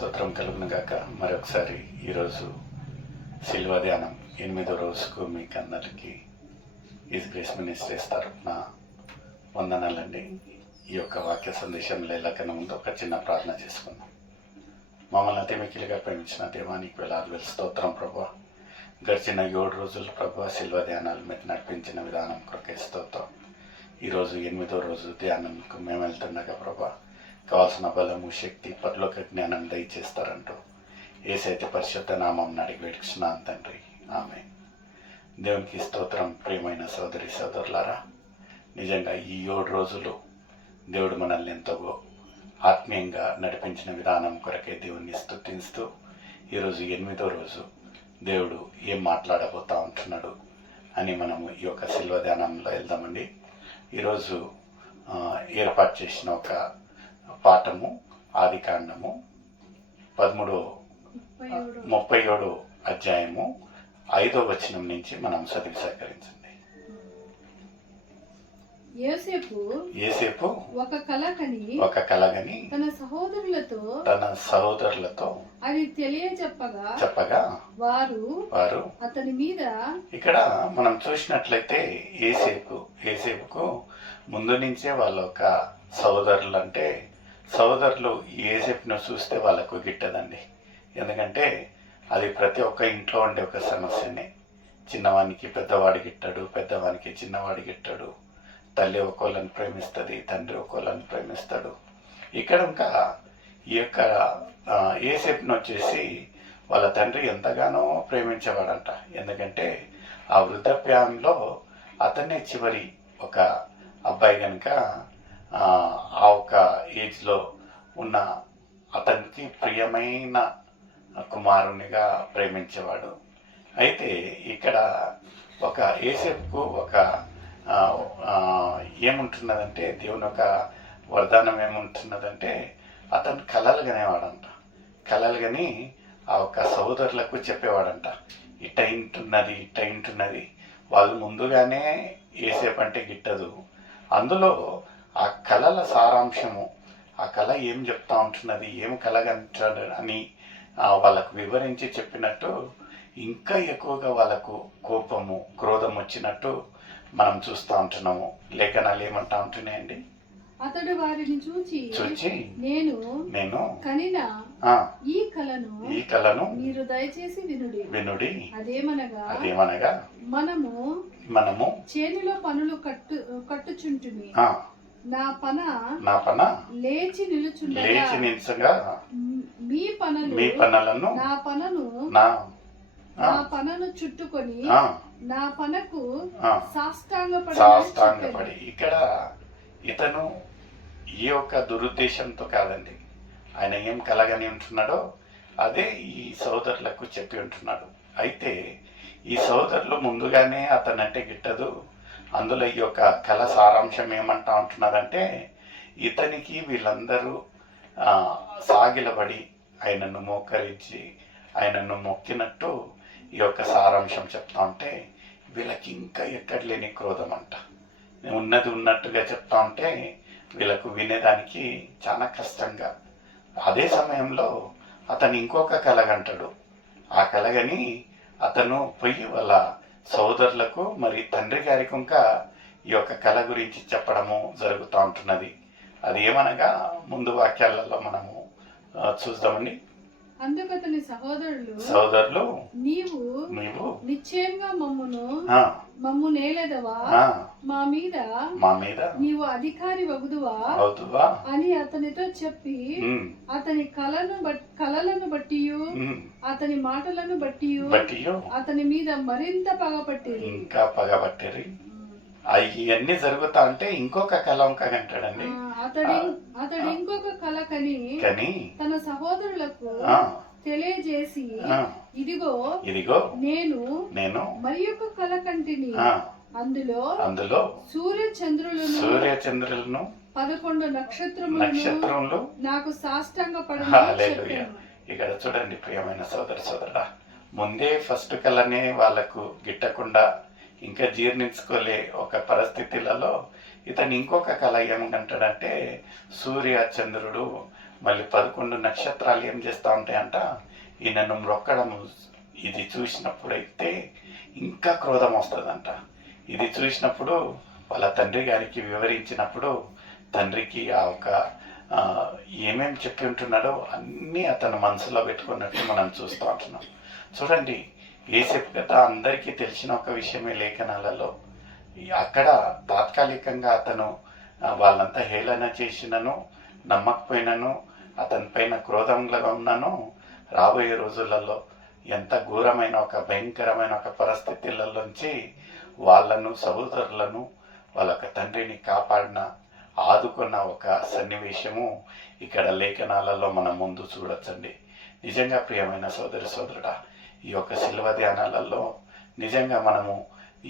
స్తోత్రం కలుగును గాక. మరొకసారి ఈరోజు శిల్వ ధ్యానం 8వ రోజుకు మీకు అందరికీ ఈజ్ గ్రేస్ మినిస్ట్రీస్ తరఫున వందనాలండి. ఈ యొక్క వాక్య సందేశంలో వెళ్ళకన్నా ముందు ఒక చిన్న ప్రార్థన చేసుకుందాం. మమ్మల్ని అతి మిక్కిలిగా ప్రేమించిన దేవానికి వేలాది స్తోత్రం ప్రభా. గడిచిన 7 రోజులు ప్రభా శిల్వ ధ్యానాలు మీకు నడిపించిన విధానం కొరకే స్తోత్రం. ఈరోజు 8వ రోజు ధ్యానంకు మేము వెళ్తుండగా ప్రభా కావాల్సిన బలము శక్తి పరలోక జ్ఞానం దయచేస్తారంటూ యేసైతే పరిశుద్ధ నామం అడిగి వేడుకున్నాను తండ్రి, ఆమె. దేవునికి స్తోత్రం. ప్రియమైన సోదరి సోదరులారా, నిజంగా ఈ 7 రోజులు దేవుడు మనల్ని ఎంతో ఆత్మీయంగా నడిపించిన విధానం కొరకే దేవుణ్ణి స్తుతిస్తూ ఈరోజు 8వ రోజు దేవుడు ఏం మాట్లాడబోతా ఉంటున్నాడు అని మనము ఈ యొక్క శిల్వ ధ్యానంలో వెళ్దామండి. ఈరోజు ఏర్పాటు చేసిన ఒక పాఠము ఆదికాండము 37 అధ్యాయము 5వ వచనం నుంచి మనం చదివి సేకరించండి. యోసేపు ఒక కలగని తన సహోదరులతో అది చెప్పగా వారు అతని మీద. ఇక్కడ మనం చూసినట్లయితే యేసేపుకు ముందు నుంచే వాళ్ళ ఒక సహోదరులు యేసేపును చూస్తే వాళ్ళకు గిట్టదండి. ఎందుకంటే అది ప్రతి ఒక్క ఇంట్లో ఉండే ఒక సమస్యనే. చిన్నవానికి పెద్దవాడి గిట్టాడు, పెద్దవానికి చిన్నవాడి గిట్టాడు. తల్లి ఒకళ్ళని ప్రేమిస్తుంది, తండ్రి ఒకళ్ళని ప్రేమిస్తాడు. ఇక్కడ ఇంకా ఈ యొక్క యేసేపును వచ్చేసి వాళ్ళ తండ్రి ఎంతగానో ప్రేమించేవాడంట. ఎందుకంటే ఆ వృద్ధాప్యంలో అతన్నే చివరి ఒక అబ్బాయి కనుక ఆ ఒక ఏజ్లో ఉన్న అతనికి ప్రియమైన కుమారునిగా ప్రేమించేవాడు. అయితే ఇక్కడ ఒక యేసేపుకు ఒక ఏముంటున్నదంటే, దేవుని ఒక వరదానం ఏముంటున్నదంటే, అతను కలలు కనేవాడంట. కలలు కని ఆ ఒక సహోదరులకు చెప్పేవాడంట, ఇట్ట ఇంటున్నది. వాళ్ళు ముందుగానే యేసేపు అంటే గిట్టదు. అందులో ఆ కళల సారాంశము, ఆ కళ ఏం చెప్తా ఉంటున్నది, ఏం కలగంటాడు అని వాళ్ళకు వివరించి చెప్పినట్టు ఇంకా ఎక్కువగా వాళ్ళకు కోపము క్రోధం వచ్చినట్టు మనం చూస్తూ ఉంటున్నాము. లేఖనాలు ఏమంటా ఉంటున్నాయండి, అతడు వారిని చూచి నేను కనిన ఈ కలను మీరు దయచేసి వినుడి. అదేమనగా మనము చేనులో పనులు కట్టుచుంటుమి. నా పన లేచి నిలుచుండగా మీ పనులను నా పనను చుట్టుకొని నా పనకు సాష్టాంగపడి. ఇక్కడ ఇతను ఈ యొక్క దురుద్దేశంతో కాదండి, ఆయన ఏం కలగని ఉంటున్నాడో అదే ఈ సోదరులకు చెప్పి ఉంటున్నాడు. అయితే ఈ సోదరులు ముందుగానే అతనంటే గిట్టదు. అందులో ఈ యొక్క కళ సారాంశం ఏమంటా ఉంటున్నదంటే, ఇతనికి వీళ్ళందరూ సాగిలబడి ఆయనను మోకరించి ఆయనను మొక్కినట్టు ఈ యొక్క సారాంశం చెప్తా ఉంటే వీళ్ళకి ఇంకా ఎక్కడ లేని క్రోధం అంట. ఉన్నది ఉన్నట్టుగా చెప్తా ఉంటే వీళ్ళకు వినేదానికి చాలా కష్టంగా. అదే సమయంలో అతను ఇంకొక కలగంటాడు. ఆ కలగని అతను పోయి వాళ్ళ సోదరులకు మరి తండ్రి గారికి ఇంకా ఈ యొక్క కళ గురించి చెప్పడము జరుగుతూ ఉంటున్నది. అది ఏమనగా ముందు వాక్యాలలో మనము చూద్దామండి. అందుకు అతని సహోదరులు నీవు నిశ్చయంగా మమ్ము నేలెదవా, మా మీద నీవు అధికారి వగుదువా అని అతనితో చెప్పి అతని కలలను బట్టి అతని మాటలను బట్టి అతని మీద మరింత పగపట్టిరి. ఇవన్నీ జరుగుతా అంటే ఇంకొక కళ అంటాడండి. అతడు ఇంకొక కళ కని తన సహోదరులకు తెలియజేసి ఇదిగో నేను మరి ఒక కళ కంటిని. అందులో సూర్య చంద్రులను 11 నక్షత్రములు నాకు సాష్టాంగపడని. ఇక్కడ చూడండి ప్రియమైన సోదరుడా, ముందే ఫస్ట్ కళనే వాళ్ళకు గిట్టకుండా ఇంకా జీర్ణించుకోలే ఒక పరిస్థితులలో ఇతను ఇంకొక కళ ఏమంటాడంటే, సూర్య చంద్రుడు మళ్ళీ 11 నక్షత్రాలు ఏం చేస్తూ ఉంటాయంట, ఈయనను మ్రొక్కడం ఇది చూసినప్పుడైతే ఇంకా క్రోధం వస్తుందంట. ఇది చూసినప్పుడు వాళ్ళ తండ్రి గారికి వివరించినప్పుడు తండ్రికి ఆ ఒక ఏమేమి చెప్పి ఉంటున్నాడో అన్నీ అతను మనసులో పెట్టుకున్నట్టు మనం చూస్తూ ఉంటున్నాం. చూడండి, యేసేపు కథ అందరికీ తెలిసిన ఒక విషయమే లేఖనాలలో. అక్కడ తాత్కాలికంగా అతను వాళ్ళంతా హేళన చేసినను, నమ్మకపోయినను, అతని పైన క్రోధంగా ఉన్నాను, రాబోయే రోజులలో ఎంత ఘోరమైన ఒక భయంకరమైన ఒక పరిస్థితులలోంచి వాళ్ళను, సహోదరులను, వాళ్ళ తండ్రిని కాపాడిన, ఆదుకున్న ఒక సన్నివేశము ఇక్కడ లేఖనాలలో మనం ముందు చూడొచ్చండి. నిజంగా ప్రియమైన సోదరుడా, ఈ యొక్క శిలువ ధ్యానాలలో నిజంగా మనము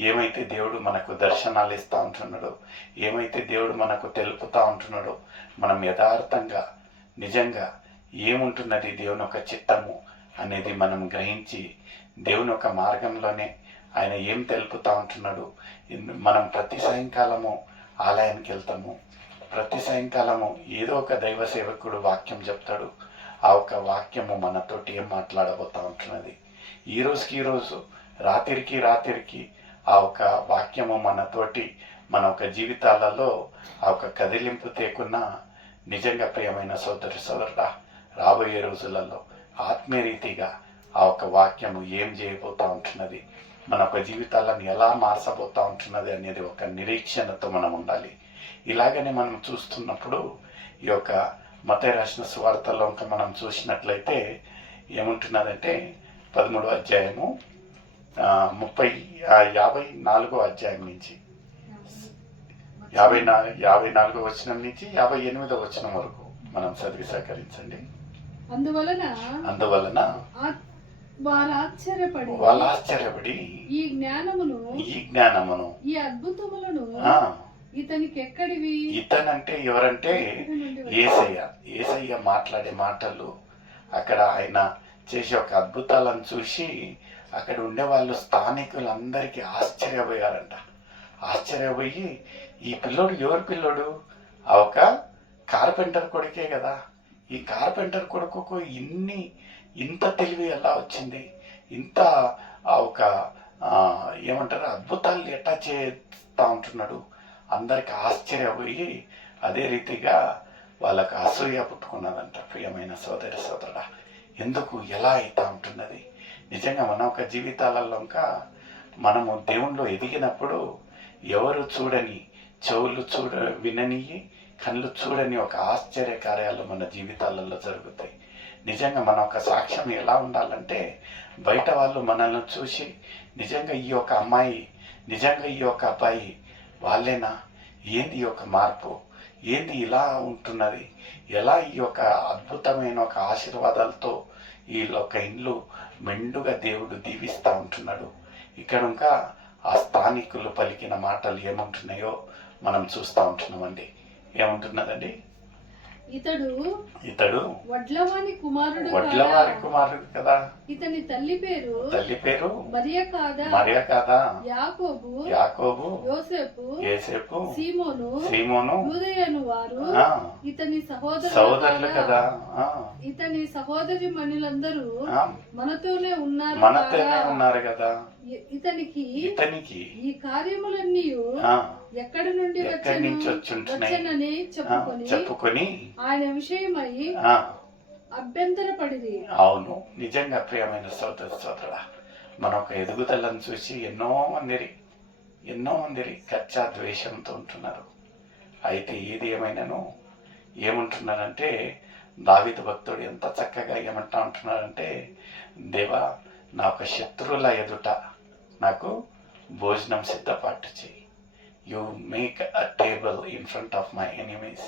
ఏమైతే దేవుడు మనకు దర్శనాలు ఇస్తూ ఉంటున్నాడో, ఏమైతే దేవుడు మనకు తెలుపుతూ ఉంటున్నాడో, మనం యథార్థంగా నిజంగా ఏముంటున్నది దేవుని ఒక చిత్తము అనేది మనం గ్రహించి దేవుని ఒక మార్గంలోనే ఆయన ఏం తెలుపుతూ ఉంటున్నాడు. మనం ప్రతి సాయంకాలము ఆలయానికి వెళ్తాము, ప్రతి సాయంకాలము ఏదో ఒక దైవ సేవకుడు వాక్యం చెప్తాడు. ఆ ఒక వాక్యము మనతోటి ఏం మాట్లాడబోతూ ఉంటున్నది. ఈరోజు రాత్రికి ఆ ఒక వాక్యము మనతోటి మన ఒక జీవితాలలో ఆ ఒక కదిలింపు తేకున్నా నిజంగా ప్రియమైన సోదరుడా, రాబోయే రోజులలో ఆత్మీయ రీతిగా ఆ ఒక వాక్యము ఏం చేయబోతూ ఉంటున్నది, మన ఒక జీవితాలను ఎలా మార్చబోతూ ఉంటున్నది అనేది ఒక నిరీక్షణతో మనం ఉండాలి. ఇలాగనే మనం చూస్తున్నప్పుడు ఈ యొక్క మత్తయి రాసిన సువార్తలో ఇంకా మనం చూసినట్లయితే ఏముంటున్నదంటే 13వ అధ్యాయము 54వ అధ్యాయం నుంచి 54వ వచనం నుంచి 58వ వచనం వరకు మనం చదివి సహకరించండి. అందువలన వాళ్ళు ఆశ్చర్యపడి ఈ జ్ఞానమును ఈ అద్భుతములను ఇతనికి ఎక్కడివి. ఇతనంటే ఎవరంటే యేసయ్య మాట్లాడే మాటలు, అక్కడ ఆయన చేసే ఒక అద్భుతాలను చూసి అక్కడ ఉండేవాళ్ళు స్థానికులందరికీ ఆశ్చర్యపోయారంట. ఆశ్చర్యపోయి ఈ పిల్లోడు ఎవరి పిల్లోడు, ఆ ఒక కార్పెంటర్ కొడుకే కదా, ఈ కార్పెంటర్ కొడుకుకు ఇంత తెలివి ఎలా వచ్చింది, ఇంత ఆ ఒక ఏమంటారు అద్భుతాలు ఎట్లా చేస్తూ ఉంటున్నాడు, అందరికి ఆశ్చర్యపోయి అదే రీతిగా వాళ్ళకు అసూయ పుట్టుకున్నదంట. ప్రియమైన సోదరుడా, ఎందుకు ఎలా అవుతూ ఉంటున్నది? నిజంగా మన ఒక జీవితాలలో ఇంకా మనము దేవుణ్ణిలో ఎదిగినప్పుడు ఎవరు చూడని, చెవులు వినని, కళ్ళు చూడని ఒక ఆశ్చర్య కార్యాలు మన జీవితాలలో జరుగుతాయి. నిజంగా మన ఒక సాక్ష్యం ఎలా ఉండాలంటే, బయట వాళ్ళు మనల్ని చూసి నిజంగా ఈ యొక్క అమ్మాయి, నిజంగా ఈ యొక్క అబ్బాయి వాళ్ళేనా, ఏంది ఈ యొక్క మార్పు, ఏంది ఇలా ఉంటున్నది, ఎలా ఈ యొక్క అద్భుతమైన ఒక ఆశీర్వాదాలతో ఈ యొక్క ఇండ్లు మెండుగా దేవుడు దీవిస్తూ ఉంటున్నాడు. ఇక్కడ ఇంకా ఆ స్థానికులు పలికిన మాటలు ఏముంటున్నాయో మనం చూస్తూ ఉంటున్నామండి. ఏముంటున్నదండి, ఇతడు వడ్లవారి కుమారుడు కదా, ఇతని తల్లి పేరు మరియ కాదా, యాకోబు యోసేపు సీమోను యూదయను వారు ఇతని సహోదరులు కదా. ఇతని సహోదరి మనులందరూ మనతోనే ఉన్నారు కదా. ఇతనికి ఈ కార్యములన్నీ ఎక్కడి నుండి వచ్చనని చెప్పుకొని ఆయన విషయమై అభ్యంతరపడింది. అవును, నిజంగా ప్రియమైన సోదరుడా, మన ఒక ఎదుగుదలను చూసి ఎన్నో మంది కచ్చా ద్వేషంతో ఉంటున్నారు. అయితే ఏది ఏమైనాను ఏముంటున్నారంటే, దావీదు భక్తుడు ఎంత చక్కగా ఏమంటా ఉంటున్నాడంటే, దేవా, నా ఒక శత్రువుల ఎదుట నాకు భోజనం సిద్ధపాటు చేయి, you make a table in front of my enemies.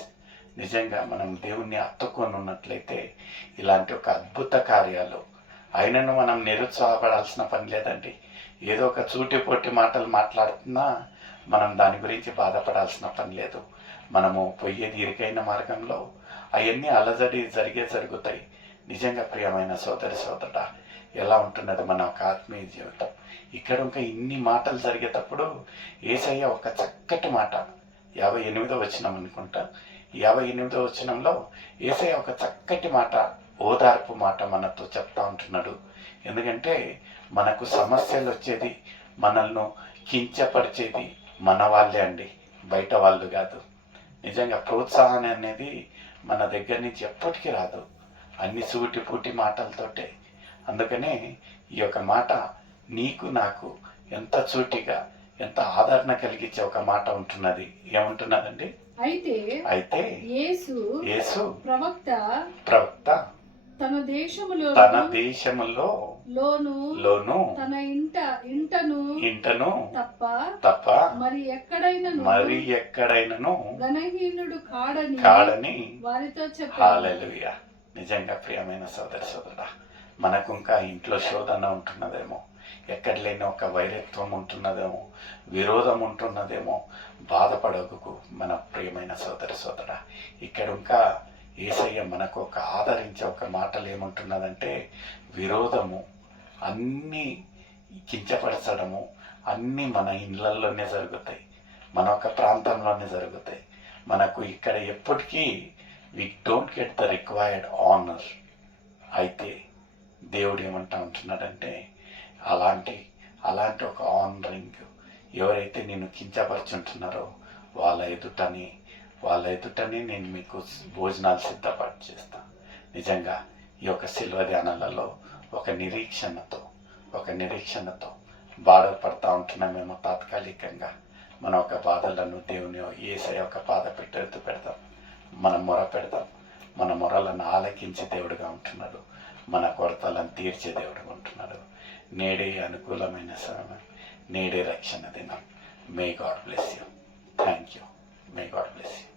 నిజంగా మనం దేవుణ్ణి హత్తుకొని ఉన్నట్లయితే ఇలాంటి ఒక అద్భుత కార్యాలు ఆయనను మనం నిరుత్సాహపడాల్సిన పని లేదండి. ఏదో ఒక చూటిపోటి మాటలు మాట్లాడుతున్నా మనం దాని గురించి బాధపడాల్సిన పని లేదు. మనము పోయేది ఇరుకైన మార్గంలో అవన్నీ అలజడి జరుగుతాయి. నిజంగా ప్రియమైన సోదరుడా, ఎలా ఉంటున్నది మన ఒక ఆత్మీయ జీవితం. ఇక్కడ ఇంకా ఇన్ని మాటలు జరిగేటప్పుడు యేసయ్య ఒక చక్కటి మాట 58వ వచనం అనుకుంటా, 58వ వచనంలో యేసయ్య ఒక చక్కటి మాట, ఓదార్పు మాట మనతో చెప్తా ఉంటున్నాడు. ఎందుకంటే మనకు సమస్యలు వచ్చేది, మనల్ని కించపరిచేది మన వాళ్ళే అండి, బయట వాళ్ళు కాదు. నిజంగా ప్రోత్సాహం అనేది మన దగ్గర నుంచి ఎప్పటికీ రాదు, అన్ని సూటిపూటి మాటలతోటే. అందుకనే ఈ యొక్క మాట నీకు నాకు ఎంత సూటిగా, ఎంత ఆదరణ కలిగించే ఒక మాట ఉంటున్నది. ఏముంటున్నదండి? అయితే యేసు ప్రవక్త తన దేశములో లోను తన ఇంటను తప్ప మరి ఎక్కడైనను ఘనహీనుడు కాడని వారితో చెప్పాడు. హల్లెలూయా. నిజంగా ప్రియమైన సోదరి సోదరుడా, మనకు ఇంకా ఇంట్లో శోధన ఉంటున్నదేమో, ఎక్కడ లేని ఒక వైరత్వం ఉంటున్నదేమో, విరోధం ఉంటున్నదేమో, బాధపడకు మన ప్రియమైన సోదరి సోదరుడా. ఇక్కడ ఇంకా యేసయ్య మనకు ఒక ఆదరించే ఒక మాటలు ఏముంటున్నదంటే, విరోధము, అన్నీ కించపరచడము అన్నీ మన ఇళ్ళల్లోనే జరుగుతాయి, మన ఒక ప్రాంతంలోనే జరుగుతాయి. మనకు ఇక్కడ ఎప్పటికీ we don't get the required honour. అయితే దేవుడు ఏమంటా ఉంటున్నాడంటే, అలాంటి ఒక ఆనరింగ్ ఎవరైతే నిన్ను కించపరుచుంటున్నారో వాళ్ళ ఎదుటని నేను మీకు భోజనాలు సిద్ధపాటు చేస్తాను. నిజంగా ఈ యొక్క శిల్వ ధ్యానాలలో ఒక నిరీక్షణతో బాధపడతా ఉంటున్నామేమో. తాత్కాలికంగా మన ఒక బాధలను దేవుని యేసయ్య ఒక పాదపెట్టు పెడతాం, మనం మొర పెడతాం. మన మొరలను ఆలకించే దేవుడుగా ఉంటున్నాడు, మన కొరతలను తీర్చే దేవుడుగా ఉంటున్నాడు. నేడే అనుకూలమైన సమయం, నేడే రక్షణ దినం. May God bless you. Thank you. May God bless you.